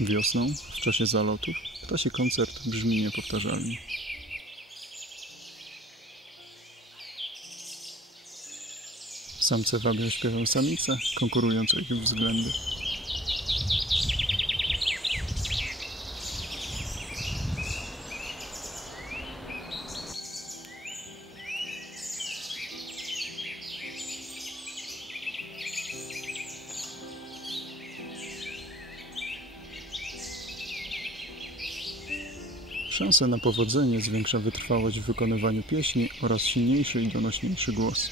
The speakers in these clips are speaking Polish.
Wiosną, w czasie zalotów, ptasi koncert brzmi niepowtarzalnie. Samce wabią śpiewem samice, konkurując o ich względy. Szanse na powodzenie zwiększa wytrwałość w wykonywaniu pieśni oraz silniejszy i donośniejszy głos.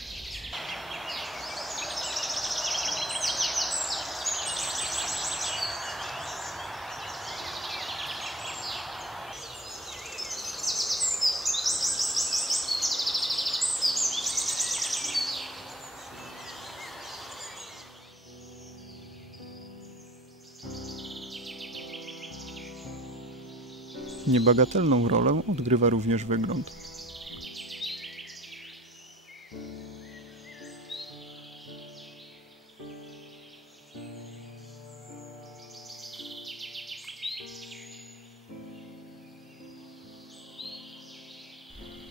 Niebagatelną rolę odgrywa również wygląd.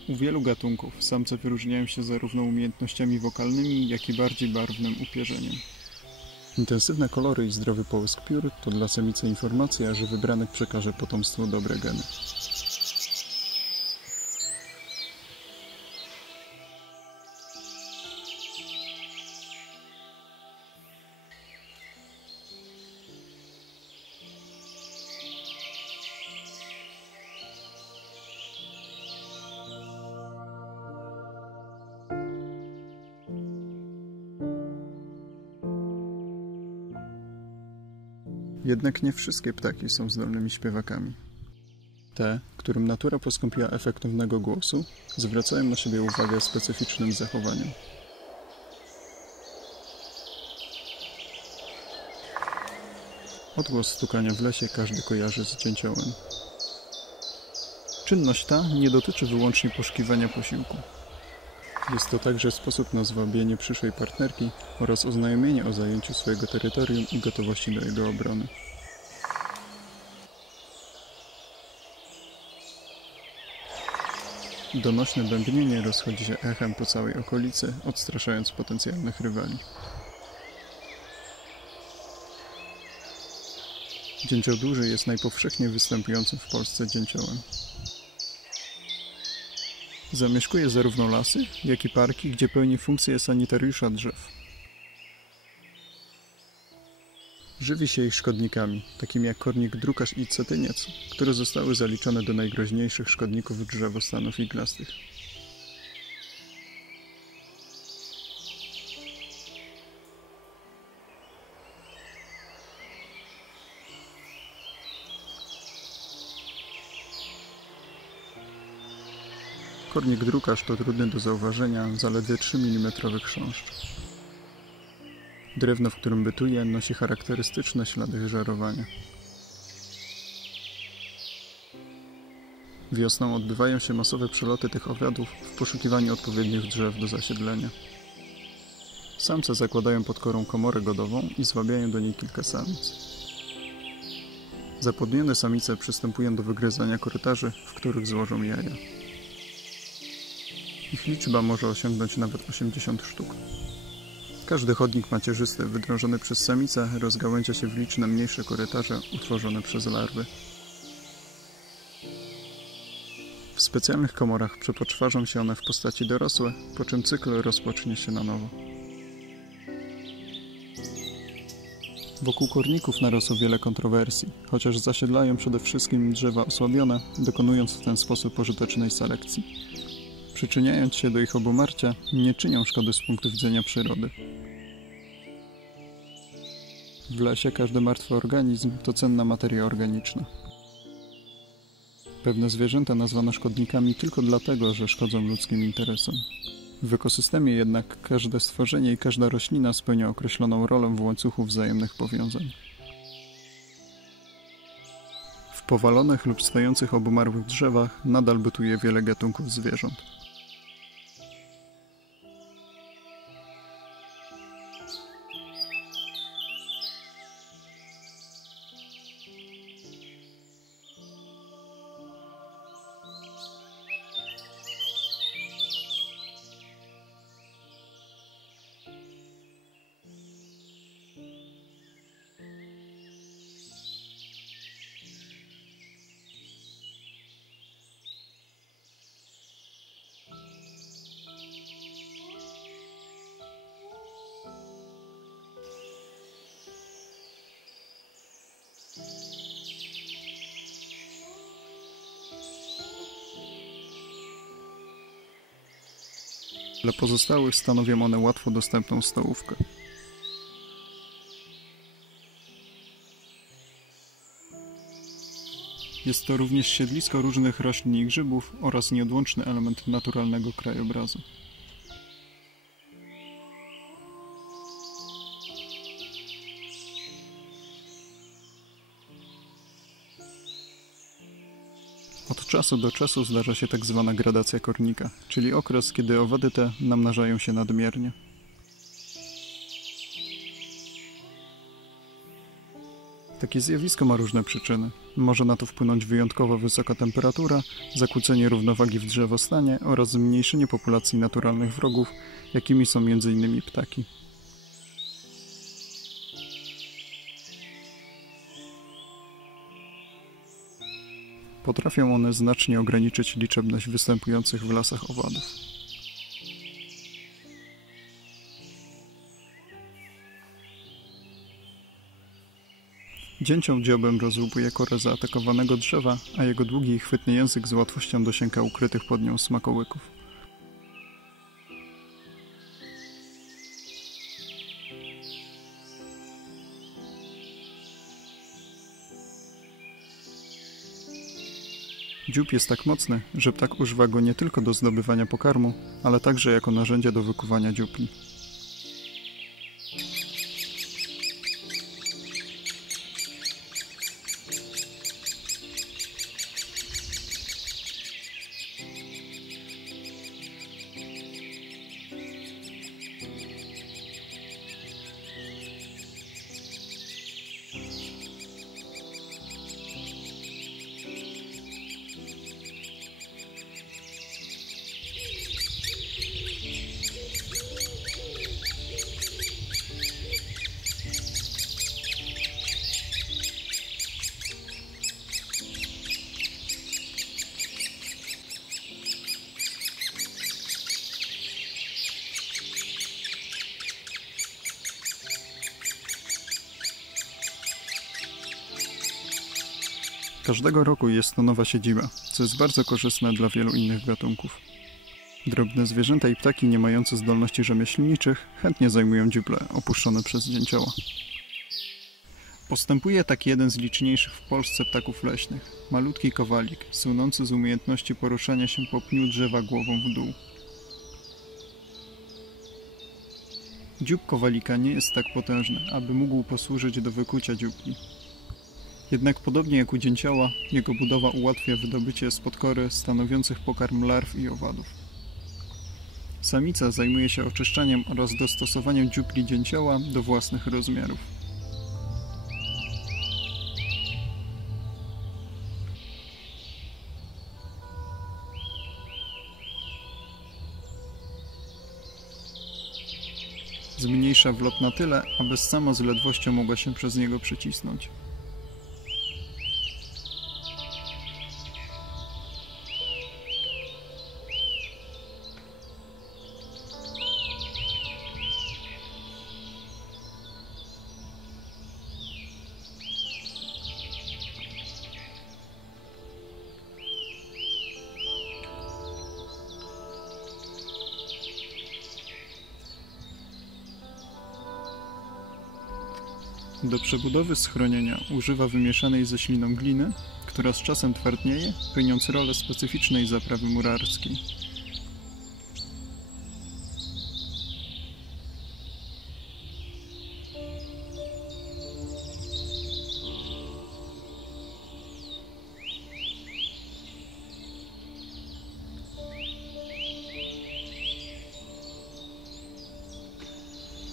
U wielu gatunków samce wyróżniają się zarówno umiejętnościami wokalnymi, jak i bardziej barwnym upierzeniem. Intensywne kolory i zdrowy połysk piór to dla samicy informacja, że wybranek przekaże potomstwu dobre geny. Jednak nie wszystkie ptaki są zdolnymi śpiewakami. Te, którym natura poskąpiła efektownego głosu, zwracają na siebie uwagę specyficznym zachowaniem. Odgłos stukania w lesie każdy kojarzy z dzięciołem. Czynność ta nie dotyczy wyłącznie poszukiwania posiłku. Jest to także sposób na zwabienie przyszłej partnerki oraz oznajomienie o zajęciu swojego terytorium i gotowości do jego obrony. Donośne bębnienie rozchodzi się echem po całej okolicy, odstraszając potencjalnych rywali. Dzięcioł duży jest najpowszechniej występującym w Polsce dzięciołem. Zamieszkuje zarówno lasy, jak i parki, gdzie pełni funkcję sanitariusza drzew. Żywi się ich szkodnikami, takimi jak kornik drukarz i cetyniec, które zostały zaliczone do najgroźniejszych szkodników drzewostanów iglastych. Kornik drukarz to trudny do zauważenia, zaledwie 3 mm chrząszcz. Drewno, w którym bytuje, nosi charakterystyczne ślady żarowania. Wiosną odbywają się masowe przeloty tych owadów w poszukiwaniu odpowiednich drzew do zasiedlenia. Samce zakładają pod korą komorę godową i zwabiają do niej kilka samic. Zapłodnione samice przystępują do wygryzania korytarzy, w których złożą jaja. Ich liczba może osiągnąć nawet 80 sztuk. Każdy chodnik macierzysty wydrążony przez samicę rozgałęzia się w liczne mniejsze korytarze utworzone przez larwy. W specjalnych komorach przepoczwarzą się one w postaci dorosłe, po czym cykl rozpocznie się na nowo. Wokół korników narosło wiele kontrowersji, chociaż zasiedlają przede wszystkim drzewa osłabione, dokonując w ten sposób pożytecznej selekcji. Przyczyniając się do ich obumarcia, nie czynią szkody z punktu widzenia przyrody. W lesie każdy martwy organizm to cenna materia organiczna. Pewne zwierzęta nazwano szkodnikami tylko dlatego, że szkodzą ludzkim interesom. W ekosystemie jednak każde stworzenie i każda roślina spełnia określoną rolę w łańcuchu wzajemnych powiązań. W powalonych lub stojących obumarłych drzewach nadal bytuje wiele gatunków zwierząt. Dla pozostałych stanowią one łatwo dostępną stołówkę. Jest to również siedlisko różnych roślin i grzybów oraz nieodłączny element naturalnego krajobrazu. Od czasu do czasu zdarza się tak zwana gradacja kornika, czyli okres, kiedy owady te namnażają się nadmiernie. Takie zjawisko ma różne przyczyny. Może na to wpłynąć wyjątkowo wysoka temperatura, zakłócenie równowagi w drzewostanie oraz zmniejszenie populacji naturalnych wrogów, jakimi są m.in. ptaki. Potrafią one znacznie ograniczyć liczebność występujących w lasach owadów. Dzięcioł dziobem rozłupuje korę zaatakowanego drzewa, a jego długi i chwytny język z łatwością dosięga ukrytych pod nią smakołyków. Dziób jest tak mocny, że ptak używa go nie tylko do zdobywania pokarmu, ale także jako narzędzie do wykuwania dziupli. Każdego roku jest to nowa siedziba, co jest bardzo korzystne dla wielu innych gatunków. Drobne zwierzęta i ptaki nie mające zdolności rzemieślniczych chętnie zajmują dziuple opuszczone przez dzięcioła. Postępuje tak jeden z liczniejszych w Polsce ptaków leśnych, malutki kowalik, słynący z umiejętności poruszania się po pniu drzewa głową w dół. Dziób kowalika nie jest tak potężny, aby mógł posłużyć do wykucia dziupli. Jednak podobnie jak u dzięcioła, jego budowa ułatwia wydobycie spod kory stanowiących pokarm larw i owadów. Samica zajmuje się oczyszczaniem oraz dostosowaniem dziupli dzięcioła do własnych rozmiarów. Zmniejsza wlot na tyle, aby sama z ledwością mogła się przez niego przecisnąć. Do przebudowy schronienia używa wymieszanej ze śliną gliny, która z czasem twardnieje, pełniąc rolę specyficznej zaprawy murarskiej.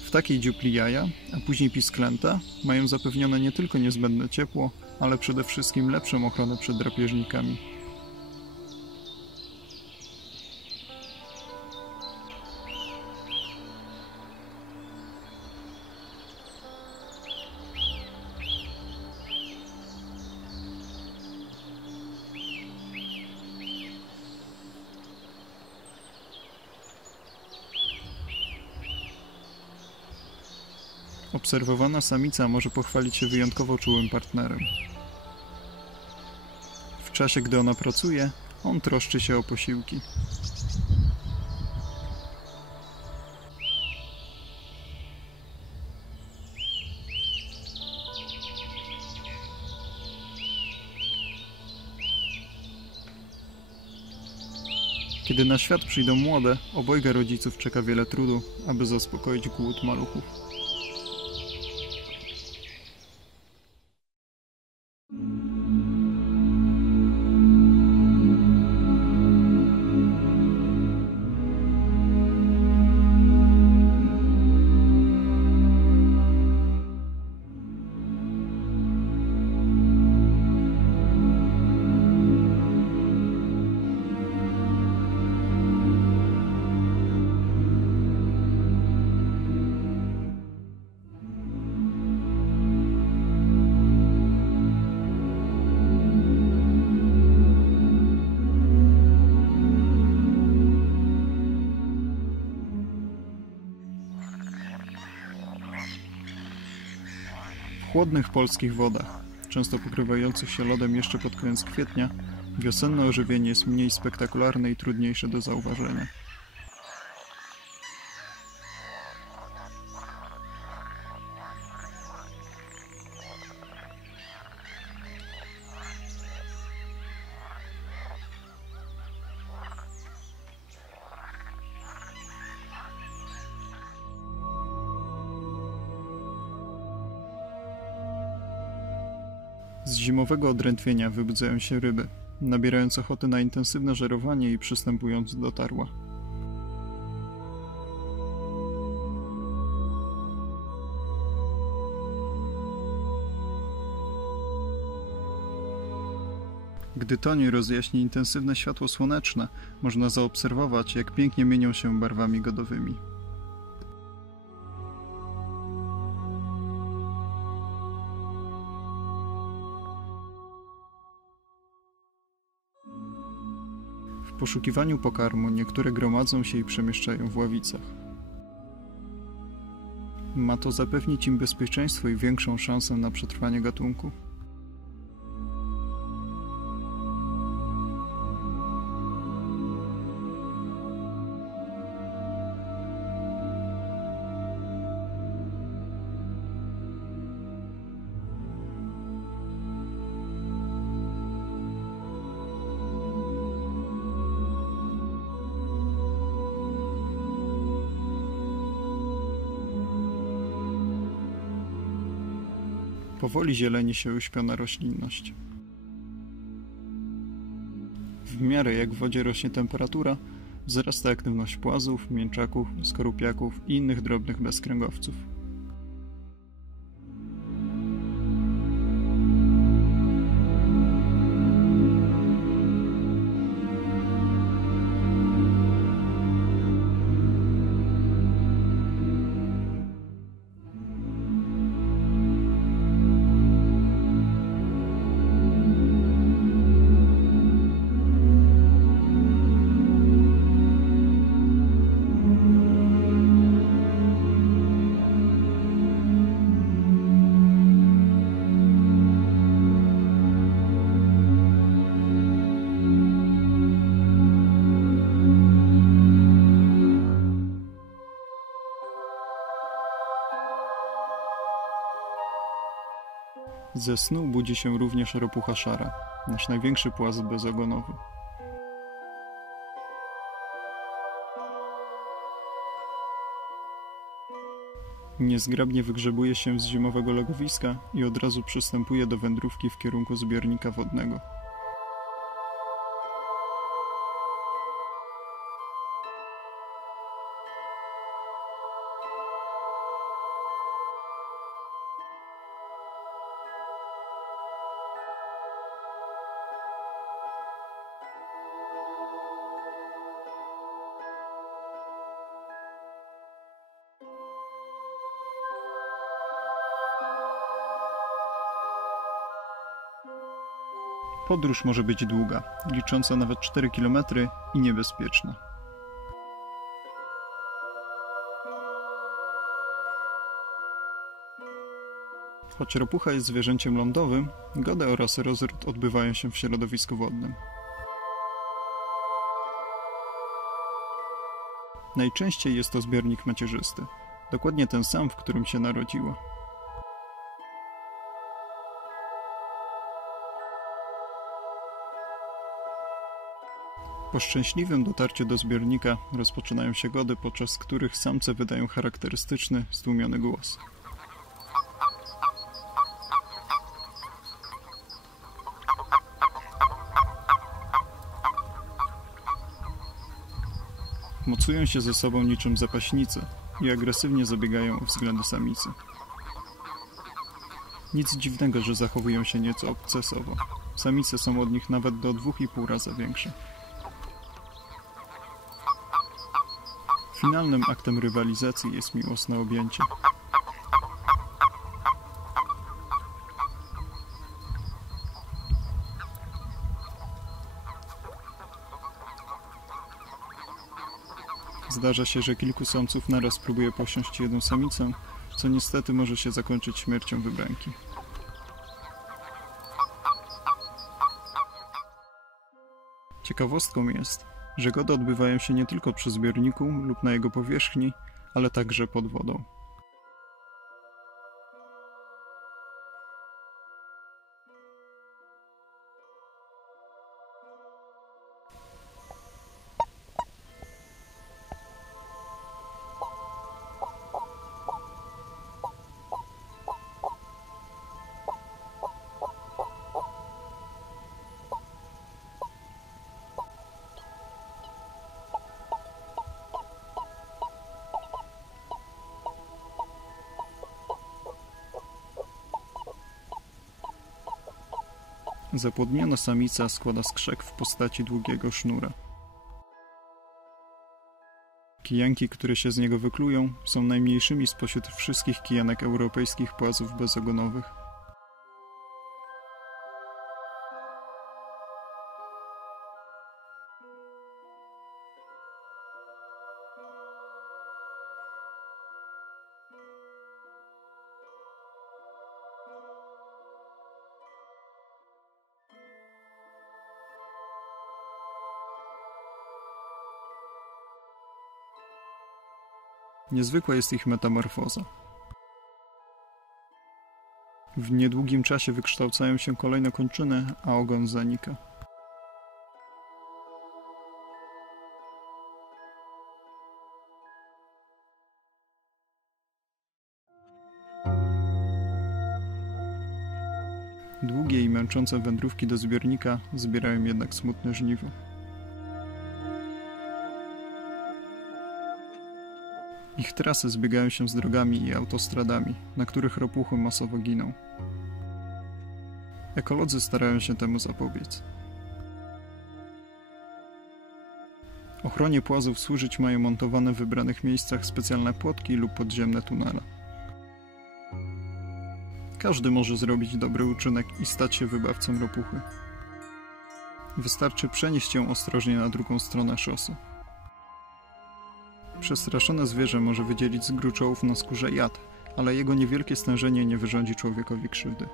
W takiej dziupli jaja, a później pisklęta, mają zapewnione nie tylko niezbędne ciepło, ale przede wszystkim lepszą ochronę przed drapieżnikami. Obserwowana samica może pochwalić się wyjątkowo czułym partnerem. W czasie, gdy ona pracuje, on troszczy się o posiłki. Kiedy na świat przyjdą młode, obojga rodziców czeka wiele trudu, aby zaspokoić głód maluchów. W chłodnych polskich wodach, często pokrywających się lodem jeszcze pod koniec kwietnia, wiosenne ożywienie jest mniej spektakularne i trudniejsze do zauważenia. Z zimowego odrętwienia wybudzają się ryby, nabierając ochoty na intensywne żerowanie i przystępując do tarła. Gdy toń rozjaśni intensywne światło słoneczne, można zaobserwować, jak pięknie mienią się barwami godowymi. W poszukiwaniu pokarmu niektóre gromadzą się i przemieszczają w ławicach. Ma to zapewnić im bezpieczeństwo i większą szansę na przetrwanie gatunku. Powoli zieleni się uśpiona roślinność. W miarę jak w wodzie rośnie temperatura, wzrasta aktywność płazów, mięczaków, skorupiaków i innych drobnych bezkręgowców. Ze snu budzi się również ropucha szara, nasz największy płaz bezogonowy. Niezgrabnie wygrzebuje się z zimowego legowiska i od razu przystępuje do wędrówki w kierunku zbiornika wodnego. Podróż może być długa, licząca nawet 4 km i niebezpieczna. Choć ropucha jest zwierzęciem lądowym, godę oraz rozród odbywają się w środowisku wodnym. Najczęściej jest to zbiornik macierzysty, dokładnie ten sam, w którym się narodziła. Po szczęśliwym dotarciu do zbiornika rozpoczynają się gody, podczas których samce wydają charakterystyczny, stłumiony głos. Mocują się ze sobą niczym zapaśnicy i agresywnie zabiegają o względy samicy. Nic dziwnego, że zachowują się nieco obcesowo. Samice są od nich nawet do 2,5 razy większe. Finalnym aktem rywalizacji jest miłosne objęcie. Zdarza się, że kilku samców naraz próbuje posiąść jedną samicę, co niestety może się zakończyć śmiercią wybranki. Ciekawostką jest, że gody odbywają się nie tylko przy zbiorniku lub na jego powierzchni, ale także pod wodą. Zapłodniona samica składa skrzek w postaci długiego sznura. Kijanki, które się z niego wyklują, są najmniejszymi spośród wszystkich kijanek europejskich płazów bezogonowych. Niezwykła jest ich metamorfoza. W niedługim czasie wykształcają się kolejne kończyny, a ogon zanika. Długie i męczące wędrówki do zbiornika zbierają jednak smutne żniwo. Ich trasy zbiegają się z drogami i autostradami, na których ropuchy masowo giną. Ekolodzy starają się temu zapobiec. Ochronie płazów służyć mają montowane w wybranych miejscach specjalne płotki lub podziemne tunele. Każdy może zrobić dobry uczynek i stać się wybawcą ropuchy. Wystarczy przenieść ją ostrożnie na drugą stronę szosy. Przestraszone zwierzę może wydzielić z gruczołów na skórze jad, ale jego niewielkie stężenie nie wyrządzi człowiekowi krzywdy.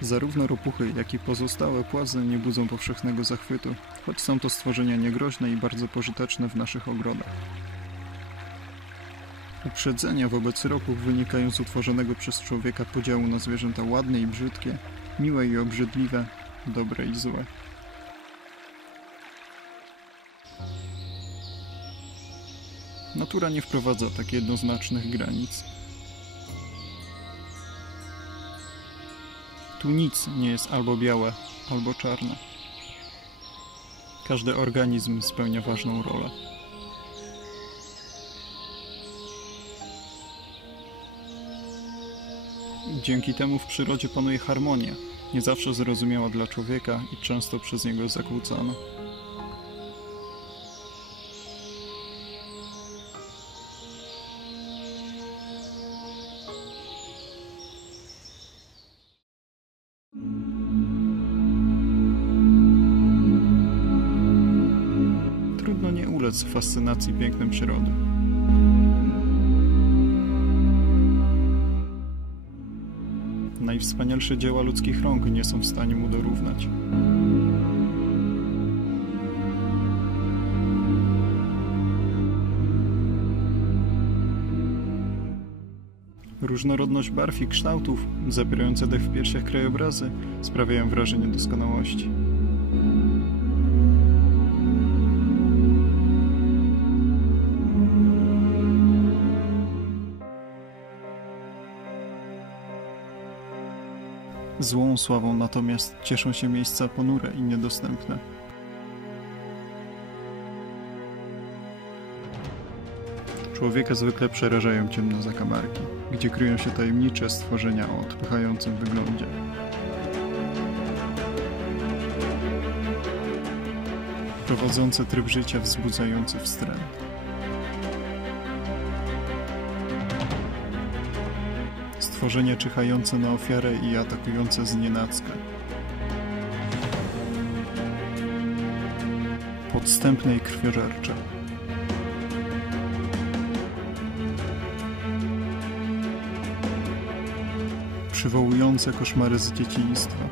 Zarówno ropuchy, jak i pozostałe płazy nie budzą powszechnego zachwytu, choć są to stworzenia niegroźne i bardzo pożyteczne w naszych ogrodach. Uprzedzenia wobec ropuch wynikają z utworzonego przez człowieka podziału na zwierzęta ładne i brzydkie, miłe i obrzydliwe, dobre i złe. Natura nie wprowadza tak jednoznacznych granic. Tu nic nie jest albo białe, albo czarne. Każdy organizm spełnia ważną rolę. Dzięki temu w przyrodzie panuje harmonia, nie zawsze zrozumiała dla człowieka i często przez niego zakłócana. Trudno nie ulec fascynacji pięknem przyrody. Najwspanialsze dzieła ludzkich rąk nie są w stanie mu dorównać. Różnorodność barw i kształtów, zapierające dech w piersiach krajobrazy sprawiają wrażenie doskonałości. Złą sławą natomiast cieszą się miejsca ponure i niedostępne. Człowieka zwykle przerażają ciemne zakamarki, gdzie kryją się tajemnicze stworzenia o odpychającym wyglądzie. Prowadzące tryb życia wzbudzający wstręt. Stworzenia czyhające na ofiarę i atakujące znienacka. Podstępne i krwiożercze. Przywołujące koszmary z dzieciństwa.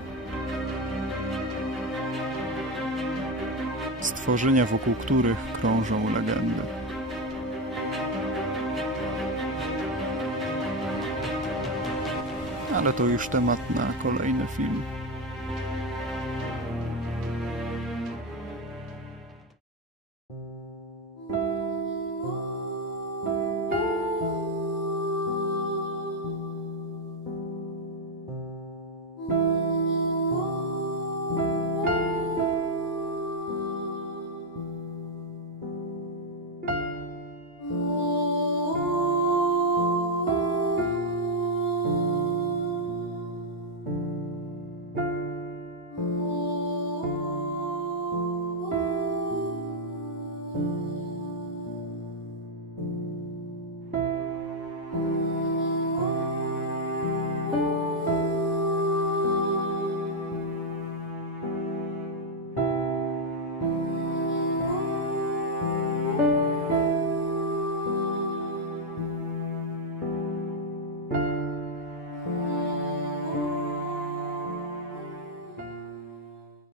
Stworzenia, wokół których krążą legendy. Ale to już temat na kolejny film.